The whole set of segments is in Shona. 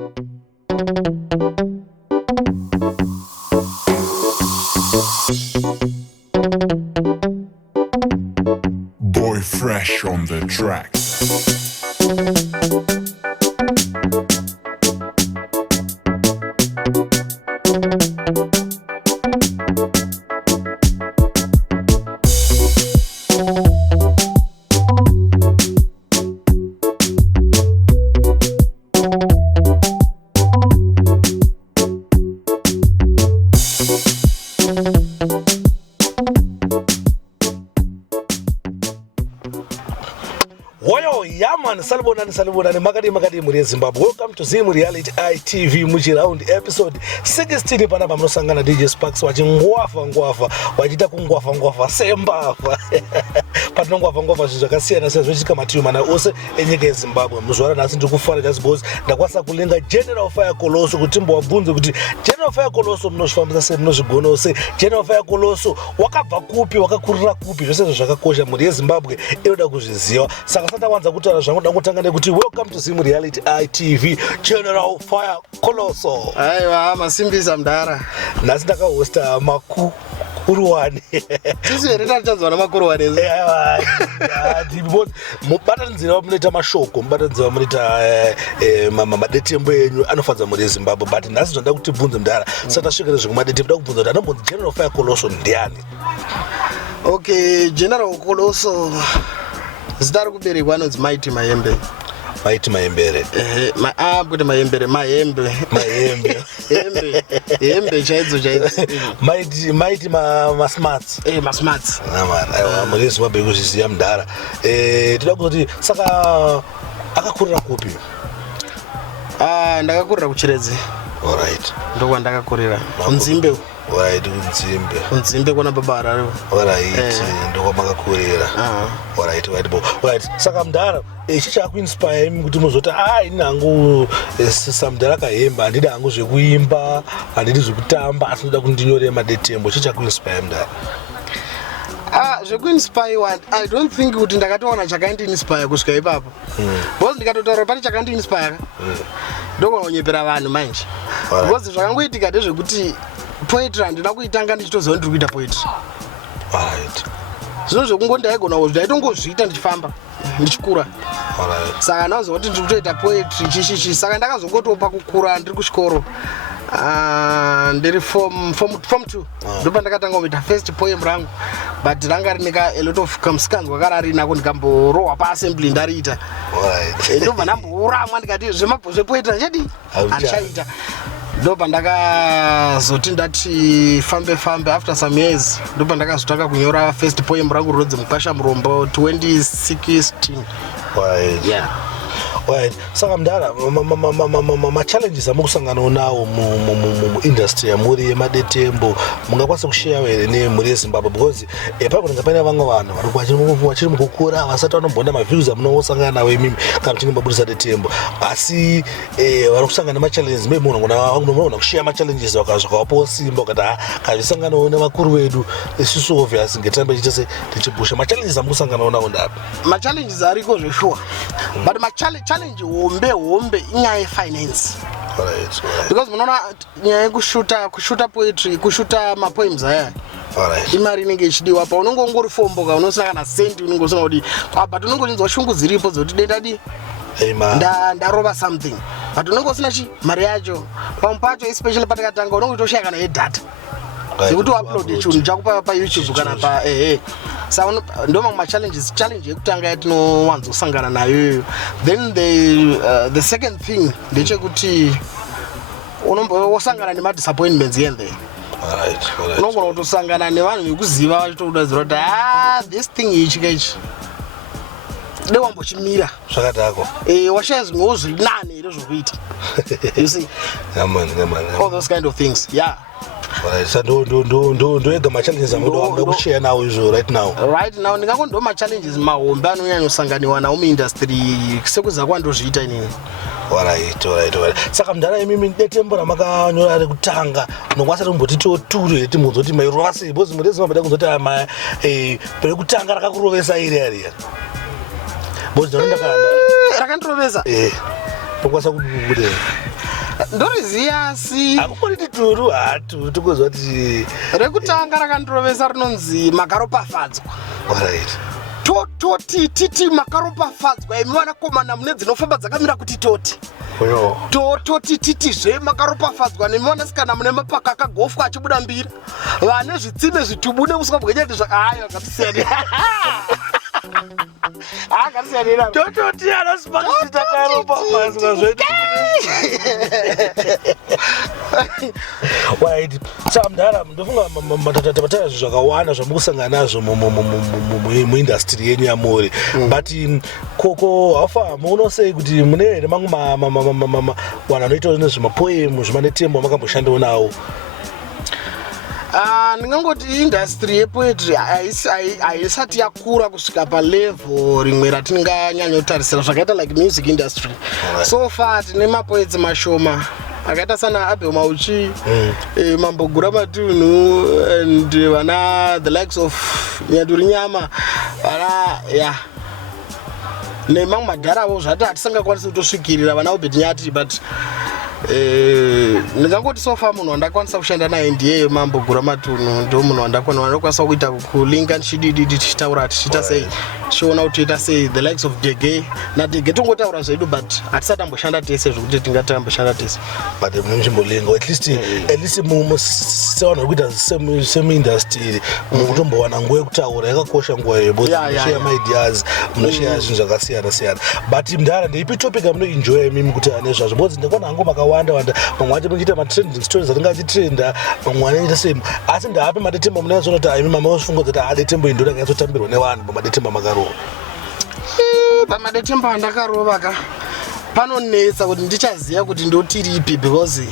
Boy Fresh on the track. Salibonani makadi muri Zimbabwe. Welcome to Zim Reality ITV Muchiround episode 16 panapa munosangana DJ Sparks wachingwafa wachita kungwafa sembafa patinongwafa zvinhu zvakasiyana siyana zvochitika mativi mana ose enyika yeZimbabwe. Muzvara nhasi ndiri kufara just because ndakwasa kulenga General Fire Coloso kuti timbovabvunze kuti General Fire Coloso munozvifambisa sei, munozvigona sei? General Fire Coloso wakabva kupi, wakakurira kupi? Zvose zvakakosha mhuri yeZimbabwe inoda kuzviziva. Saka satawanza kutaura zvangu ndangotanga nekuti welcome to Zim Reality ITV General Fire Coloso. Aiwa masimbisa mdara. Nhasi ndakahosta Muruwani. Tisi hereta tichadzwana Muruwani. Aiwa. Mubatanzira munoita mashoko, mubatanzira munoita madetembo enyu anofadza mhuri yeZimbabwe, but nhasi ndoda kuti bvunze mdara. Saka tasvikira zvekumadetembo ndoda kubvunza kuti anombonzi General Fire Coloso ndiani? Okay, General Coloso zita rekuberekwa anonzi Mighty Mayembe. Mighty Mayembere. Kuti Mayembere, Mayembe. Hembe chaidzo. Mighty masmarts. Masmarts. Aiwa, mhuri yeZimbabwe kuzviziva mdara. Toda kuti saka akakurira kupi? Ndakakurira kuChiredzi. Alright. Ndokwandakakurira. Kunzimbe. Alright, kunzimbe kona baba arariwo. Alright, ndokwamakakurira. Alright. Saka mdara ichi chakuinspire imi kuti muzoti ini hangu samdara kahemba, handidi hangu zvekuimba, handidi zvekutamba, asi ndoda kuti ndinyorere madetembo. Ichi chakuinspire mdara? Zvekuinspire, I don't think kuti ndakatoona chakaindiinspire kusvika ipapo. Because ndikatotaura pane chakaindiinspire ndokunonyepera vanhu manje. Because zvakangoitika ndezvekuti poetry handina kuitanga ndichitoziva ndiri kuita poetry. Alright. Zvinhu zvekungo ndaigona ndaitongozviita ndichifamba ndichikura. Alright. Saka ndazoona kuti ndiri kutoita poetry chichichi. Saka ndakazongotopa kukura ndiri kuchikoro. Ndiri form 2 ndopa ndakatanga kuita first poem rangu, but ranga rine a lot of kamsikanzwa kararinako ndikamborohwa paassembly ndariita. Ndobva ndamboramwa ndikati zvepoetry chadi handichaita. Ndopa ndakazoti ndati fambe after some years ndopa ndakazotanga kunyora first poem rangu rinonzi Mukwasha murombo 2016. Yeah. Right. Saka mdara ma-challenges amukusangana nawo mu-industry yamuri yemadetembo mungakwanisa kushare here nemhuri yeZimbabwe, because pakunenge paine vamwe vanhu vachiri mukukura vasati vanombona maviews amunosangana nawo imimi kana muchinge mabudisa detembo, asi vari kusangana nema-challenges maybe munogona kushare ma-challenges vakavapawo simba ukati kazvisanganawo nevakuru vedu isusu obvious ngetambe chitese tichipusha. Ma-challenges amukusanganawo nawo ndapi? Ma-challenges ariko zveshuwa, but challenge hombe inyaya yefinance. Alright. Because munoona nyaya yekushuta poetry, kushuta mapoems aya. Alright. Imari inenge ichidiwa pa unenge ungori fomboka unosina kana sendi unenge usina kuti but unenge uchinzwa shungu dziripo dzoti dendadi ndarova something, but unenge usina mari yacho pamupacho, especially patakatanga unenge utoshaya kana yedata yekuti upload chinhu chako pa YouTube kana pa saka ndo mamwe challenge yekutanga yatinowanzosangana nayo. Then the second thing ndechekuti unombosangana nema-disappointments here and there. Unogona kutosangana nevanhu vekuziva vachitokudadzira kuti this thing ichi dewambochimira zvakadako washaya zvimwewo zviri nane here zvokuita. You see, all those kind of things. Yeah. Ndoega ma-challenges amuda kushare nawo izvo right now ndingako ndo ma-challenges mahombe anonyanyosanganiwa nawo muindustry sekuziva kwandozviita inini. Alright. Saka mdara imimi detembo ramakanyora rekutanga nokwanisa tombotitiwo ture timbonzoti mairova sei, because mhuri yeZimbabwe da kunzoti rekutanga rakakurovesa iri ariya. Because ndinondakana rakandirovesa. Tokwasa kubude. Ndoriziya si. Akupori tituru hatu tokozwa kuti rekutanga rakandrovesa rinonzi makaropafadzwa. Alright. Toti titi makaropafadzwa imi vanakomana mune dzinofamba dzakamira kuti toti. Oyo. Toti titi zve makaropafadzwa nemi vanasikana mune mapaka akagofwa achibuda mbira. Vane zvitsime zvitubude usika bwenyati zvakayo akatisiyana. Akasiyana. Toti anosimakisita karopafadzwa zvedu. Wait, samdara ndofunga matata zvakawanda zvamukusangana nazvo muindustry yenyu yamuri. But koko hafa munosei kuti mune here mangu vanhu vanoita nezvemapoemu zvemanetembo makamboshandawo nawo? Ndingangoti industry yepoetry haisati yakura kusvika palevel rimwe ratinganyanyotarisira zvakaita like music industry. So far tine mapoets mashoma akaita sana Abel Mauchi, Mambogura Matunhu, and vana the likes of Nyaduri Nyama, vana yeah. Nemamwe madharawo zvati hatisangakwanisi kutosvikirira vana Obedinyati, but ndingangoti so far munhu wandakwanisa kushanda naye ndiye Mambogura Matunhu, ndo munhu wandakwanisa kuita kulinga nchididi tichitaura tichita sei tichiona kuti toita sei the likes of Dege naDege tongotaura zvedu but hatisati amboshanda tese zvokuti tingatamboshanda tese. But munzvimbolingo at least sevanhu kuita same industry mukutombowana nguva yekutaura yakakosha nguva iyo munoshare maideas munoshare zvinhu zvakasiyana-siyana. But mndara ndeipi topic yamunoenjoya imimi kuti ane zvazvo because ndakaona hangu makawanda vamwe vacho muchiita matrending stories atingachitrenda vamwe vanoita same asi ndape madetembo munoyatsona kuti aimi mamafunga kuti adetembo indi ndakanyatsotambirirwa nevanhu pamadetembo makarova. Pamadetembo andakarova ka panonetsa kuti ndichaziva kuti ndotiripi because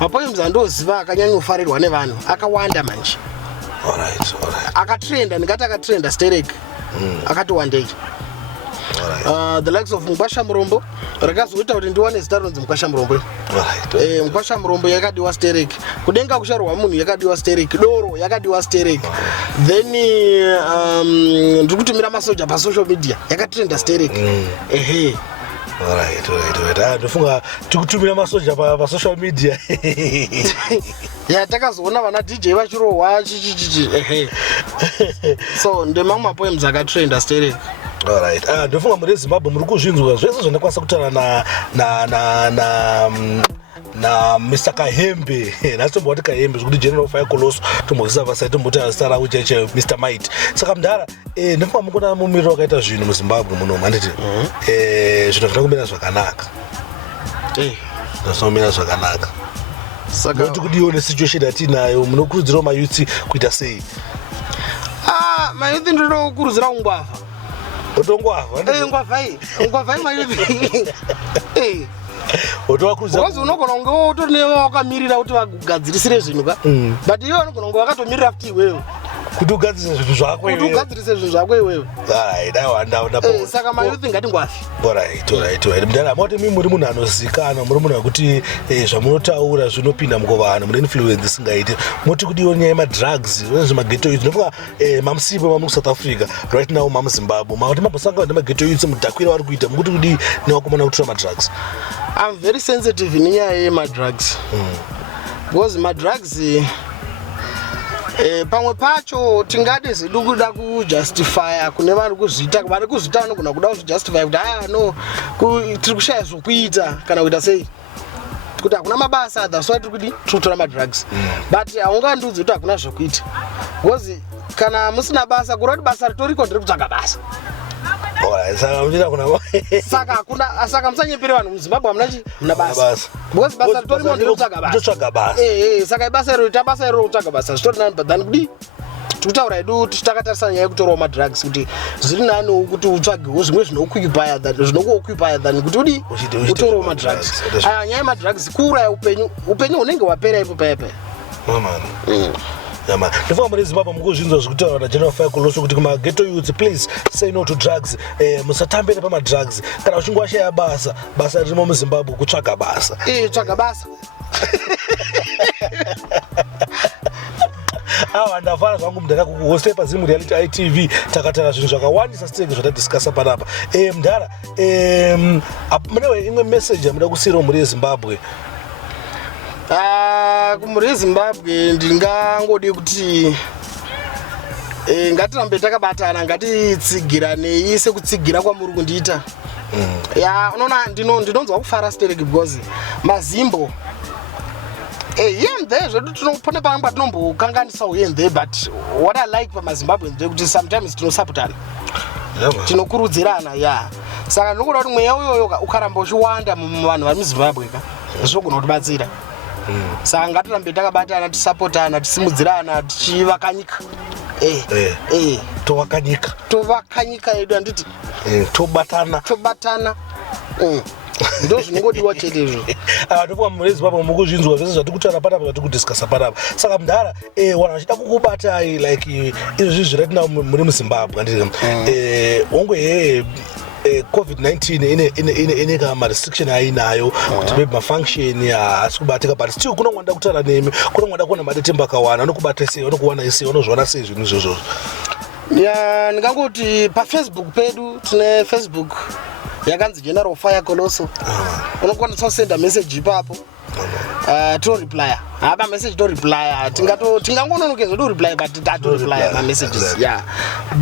mapoems andoziva akanyanyofarirwa nevanhu akawanda manje. Alright. Akatrenda ndingati akatrenda sterek akati wandei. The likes of Mukwasha murombo rakazoita kuti ndiwane zita rinonzi Mukwasha murombo. Mukwasha murombo yakadiwa sterek, kudenga kusharwa munhu yakadiwa sterek, doro yakadiwa sterek. Then ndiri kutumira masoja pasocial media yakatrenda sterek. Alright. Ndofunga tikutumira masoja pasocial media. Takazoona vana DJ vachirohwa so ndemamwe mapoems akatrenda sterek. Alright. Ndofunga muri Zimbabwe muri kuzvinzwa zvese zvandakwanisa kutaura na Mr. Kahembe. Natomboti Kahembe zvekuti General Fire Coloso tombovisa vasai tomboti asara ucheche Mr. Might. Saka mndara ndofunga mukona mumiriro wakaita zvinhu muZimbabwe muno manditi. Zvinhu zvinokumira zvakanaka. Zvinomira zvakanaka. Saka kuti kudiwo nesituation yatinayo munokurudzirawo mayouth kuita sei? Mayouth ndinoda kukurudzira ungwavha. Ngwavha mayouth. Because unogona kunge utori nevawakamirira kuti vakugadzirisire zvinhu ka but iwe unogona kunge wakatomirira kuti iwewe kuti ugadzirise zvinhu zvako iwewe. Saka mayouth ngati ngwafi. Alright. Mndara moti mimi muri munhu anozikanwa, muri munhu wekuti zvamunotaura zvinopinda mukuvanhu, mune influence isingaiti. Moti kudiwo nyaya yemadrugs nezvemageto youth. Ndofunga mamusipo mamu South Africa right now mamu Zimbabwe mati mabosanga nemageto youth mudhakwira vari kuita mukuti kudi newakomana kutora madrugs. I'm very sensitive nenyaya yemadrugs because madrugs pamwe pacho tingade zedu kuda kujustifya kune vari kuzviita vanogona kuda kuzvijustifya kuti no tiri kushaya zvokuita kana kuita sei kuti hakuna mabasa that's why tiri kutora madrugs but haungandiudzi kuti hakuna zvokuita because kana musina basa kureva kuti basa ritoriko ndiri kutsvaga basa. Saka musanyepere vanhu muZimbabwe hamuna basa. Because basa ritorimo ndiri kutsvaga basa. Saka basa iro kutsvaga basa zvitori nani but then kudi tikutaura hedu tichitakatarisa nyaya yekutorawo madrugs kuti zviri nani kuti utsvagewo zvimwe zvinokuoccupy than kuti udi utorewo madrugs. Nyaya yemadrugs kuuraya upenyu hunenge wapera ipo paya. Ndofunga muri Zimbabwe mukuzvinzwa zvekutaura naGeneral Fire Coloso kuti kumageto youth please say no to drugs. Musatambire pamadrugs. Kana uchinge washaya basa ririmo muZimbabwe kutsvaga basa. Tsvaga basa. awa ndafana zvangu mudhara kuhoste pazimu reality ITV takatara zvinhu zvakawandisa sitenge zvatadiscasa panapa. Mudhara munewe imwe message yamuda kusiyira muri yeZimbabwe? Kumuri yeZimbabwe ndingangodi kuti ngatirambe takabatana, ngatitsigiranei sekutsigira kwamuri kundiita. Ya unaona ndinonzwa kufara stereki because mazimbo here and there zvedu tinopone pamwe patinombokanganisa here and there, but what I like pamaZimbabwe ndekuti sometimes tinosapotana, tinokurudzirana. Ya saka ndinokuda kuti mweya uyoyo ukaramba uchiwanda muvanhu vari muZimbabwe zvogona kutibatsira. Saka ngatirambe takabatana, tisapotana, tisimudzirana, tichivaka nyika. Tovaka nyika yedu handiti tobatana. Ndo zvinongodiwa chete izvo. Ndokuva muri yeZimbabwe mukuzvinzwa zvese zvati kutaura panapa zvati kudiscasa panapa. Saka Mudhara vanhu vachida kukubatai like izvi zviratina muri muZimbabwe handiti onge COVID-19 ine kama restriction ainayo kuti maybe mafunction haasi kubatika, but still kunongwanda kutaura nemi, kunongwanda kuona madetemba akawana, anokubata sei, anokuwana sei, unozviona sei zvinhu izvozvo? Ya ndingangoti paFacebook pedu tine Facebook yakanzi General Fire Coloso. Unokwanisa kusenda message ipapo. To reply. Haba message to reply. Tingangononokezwa to reply, but to reply my messages. Yeah.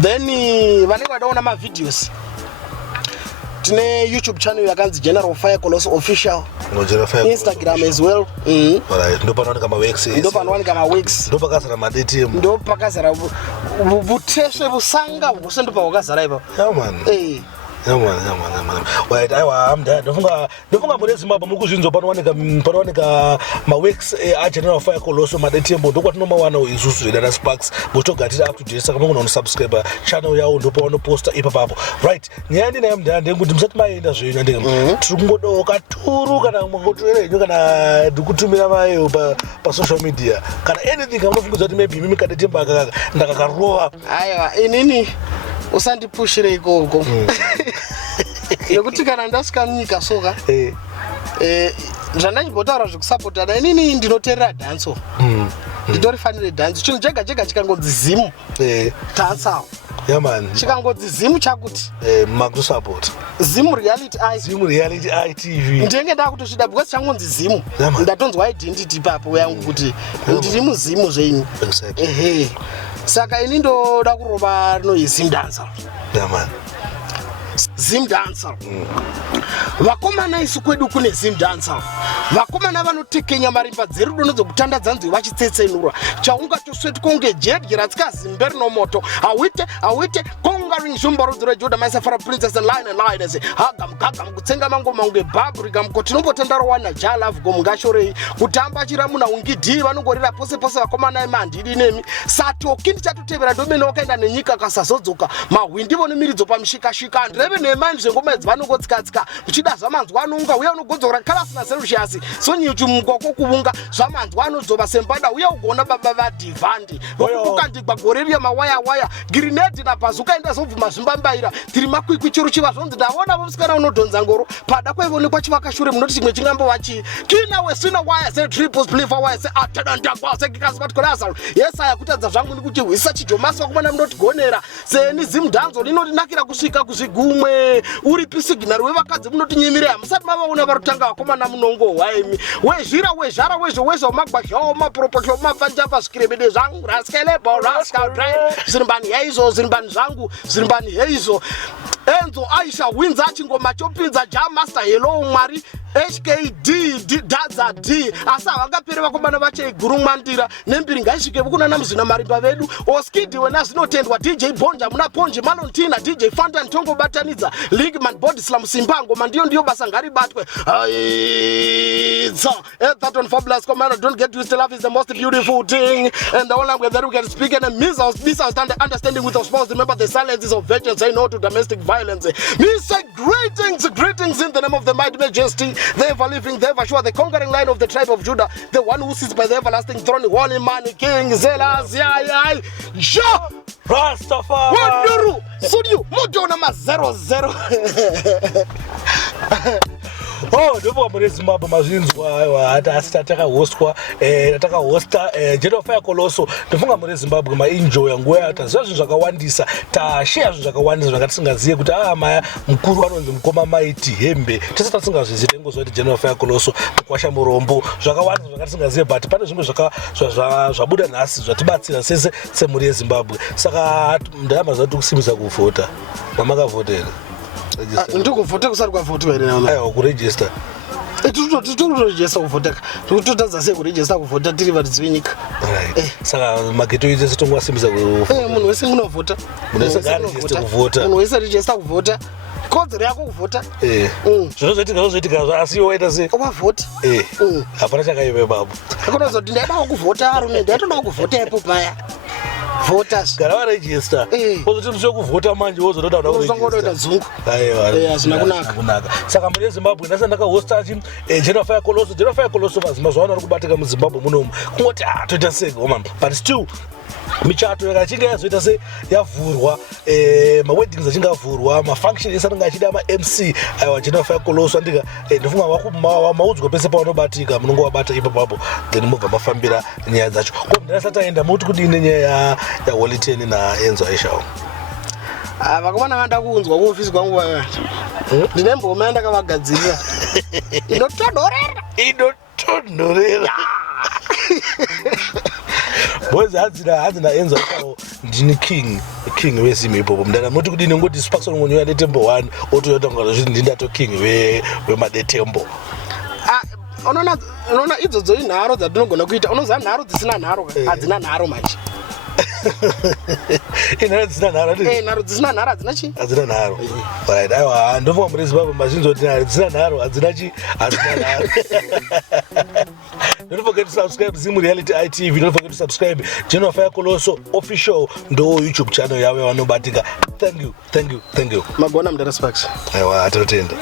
Then vanenge vadaona ma videos. Tine YouTube channel yakanzi General Fire Coloso official. Instagram as well. Alright, ndo panowanika ma weeks. Ndo pakazara madetemu. Ndo pakazara buteshe busanga busendo pakazara ipo. Yeah man. Wait, I'm there. Ndofunga muri yeZimbabwe mukuzvinzwa panowanika maworks aGeneral Fire Coloso madetembo ndokwatinomawana isusu zvedana Sparks botogatira up to date. Saka munogona kusubscribe channel yawo ndopavanoposta ipapapo. Right, nyaya ndinayo Mudhara ndekuti musati maenda zvenyu ndenge tiri kungodoka turu kana mungotoerenyu kana ndikutumira mayo pasocial media kana anything kamunofungidzwa kuti maybe mimi kadetembo aka ndakakarova. Aiwa inini usandipushire ikoko. Nekuti kana ndasvika munyika soka zvandanyimbotaura zvekusapotana, inini ndinoteerera dhanso. Nditorifanire dhanso. Chinhu chega chega chikangonzi zimu dhansawo. Yeah man. Chikangonzi zimu chakuti makusupport Zimu Reality ITV. Ndenge ndakutosvida because changonzi zimu. Ndatonzwa identity papo yangu kuti ndiri muzimu zvenyu. Saka ini ndoda kurova Zim dancer. Yeah man. Zim dancer. Vakomana isu kwedu kune Zim dancer. Vakomana vanotekenya marimba dzerudo nedzokutandadza nzwi vachitsetsenura. Chaungatosweti konge jedye ratsika zimberi nomoto. Awite conquering zhumbarudzo reJudha maisafara princess and lioness. Hagam kutsenga mangoma unge babrika mukoti nombotandaro wana jalavu gomungashorei. Kutamba chiramuna ungidhi vanongorira pose vakomana emandidi nemi. Satokindi chatotevera ndomene wakaenda nenyika kasazodzoka. Mahwindivo nemiridzo pamishikashika. Ndreve nemani zvengoma idzi vanongotsikatsika. Uchida zvamanzwa anonga uya unogodzora kalasina serushasi. Sonyichi mugoko kuvunga zvamanzwa anodzova sembada uya ugona baba vadhivhandi. Ukandigwa gore riya mawaya girinedi nabazuka enda zobvuma zvimbambaira. Tiri makwikwi chiro chiva zvonzi ndaona vomusikana unodhonza ngoro. Pada kwaivonekwa chivakashure munoti chimwe chingambova chii. Kina wesina waya se triples plifa waya se atadandagwa se kikasipatikorazaro. Yes ayakutadza zvangu ndikuchihwisa chijomasi vakomana munotigonera. Seni Zim danzo rinotinakira kusvika kuzvigumwe. Uri pisignari wevakadzi munotinyimirira. Musati mavaona varutanga vakomana munongo waimi. Wezhira wezhara wezhowezha umagwazhawo maproposho umapfanjapa zvikirebede zvangu raskelebo raskaldrai. Zirimbani heizo zirimbani zvangu zirimbani heizo. Enzo Aisha Winza chingoma chopinza Master Hello Mwari HKD Dadza D asa vakapere vakomana vache gurumwandira nembiri ngaisvike vukuna namuzvina marimba vedu Oskidi wena zvinotendwa DJ Bonja muna Ponji Malontina DJ Fanta Ntongo Batanidza Ligman Body Slam Simbango mandiyo basa ngari batwe that one fabulous commander don't get used to love is the most beautiful thing and the only language that we can speak and misunderstanding with our spouse. Remember the silence is of virgins, say no to domestic violence. Me say greetings in the name of the mighty majesty, the ever living, the ever sure, the conquering line of the tribe of Judah, the one who sits by the everlasting throne, holy man, King Zelas, Rastafari. Wanduru, Studio, Mudona 00. Oh, ndopo muri Zimbabwe mazvinzwa hata asi takahostwa takahosta General Fire Coloso ndofunga muri Zimbabwe enjoy nguwa yataziva zvinhu zvakawandisa tashare zvinhu zvakawandisa zvanga tisingazive kuti maya mukuru anonzi mukoma maiti hembe tese tasingazvizivi tengozva kuti General Fire Coloso Mukwasha murombo zvakawandisa zvanga tisingazive but pane zvimwe zvabuda nhasi zvatibatsira sese semhuri yeZimbabwe saka ndayamaziva kuti kusimisa kuvhota mamakavhota here ndikuvhota kusati kwavhotwa here aiwa kuregister titokurejista kuvhota totadza sei kurejista kuvhota tiri varidzi venyika saka mageto ese tongwasimisa munhu wese unovhota munhu wese rejista kuvhota kodzero yako kuvhota zvinozoitika asi iwe waita sei wavhota hapana chakaive babu akonazoti ndaidawo kuvhota arume ndaitodawo kuvhota ipo paya voters gara varejista wozoti muswe kuvhota manje wozotoda uzongodoita dzungu hazvina kunaka saka mune Zimbabwe ndasa ndakahosta General Fire Coloso mazuva ari kubatika muZimbabwe munomu kungoti toita sei but still michato yakachinga yazoita se yavhurwa maweddings achinga avhurwa mafunction ese anenge achida mamc aiwa General Fire Coloso andika ndofunga maudzwa pese paunobatika munonge wabata ipapapo then mubva mafambira nyaya dzacho ko ndinasati aenda muti kudini nyaya yaholiten naenzo aishawo vakomana vanda kuunzwa kuofisi kwangu vavati ndine mboma yandakavagadzirira inotonhorera boys hadzina enzo aishawo ndini king wezimwe ipopo mndana muti kudini ngoti Sparks ngonyoya netembo 1 otoyotangwa zviti ndindato king wemadetembo unoona idzodzo inharo dzatinogona kuita unoziva nharo dzisina nharo hadzina nharo manje nharo dzisina nharo hadzina chi hadzina nharo right aiwa ndofunga muri Zimbabwe mazvinzoti hadzina nharo hadzina chi hadzina nharo Don't forget to subscribe Zimu Reality ITV. Don't forget to subscribe General Fire Coloso official ndo YouTube channel yawe wanobatika. Thank you. Magona mdara Sparks. Aiwa atatenda.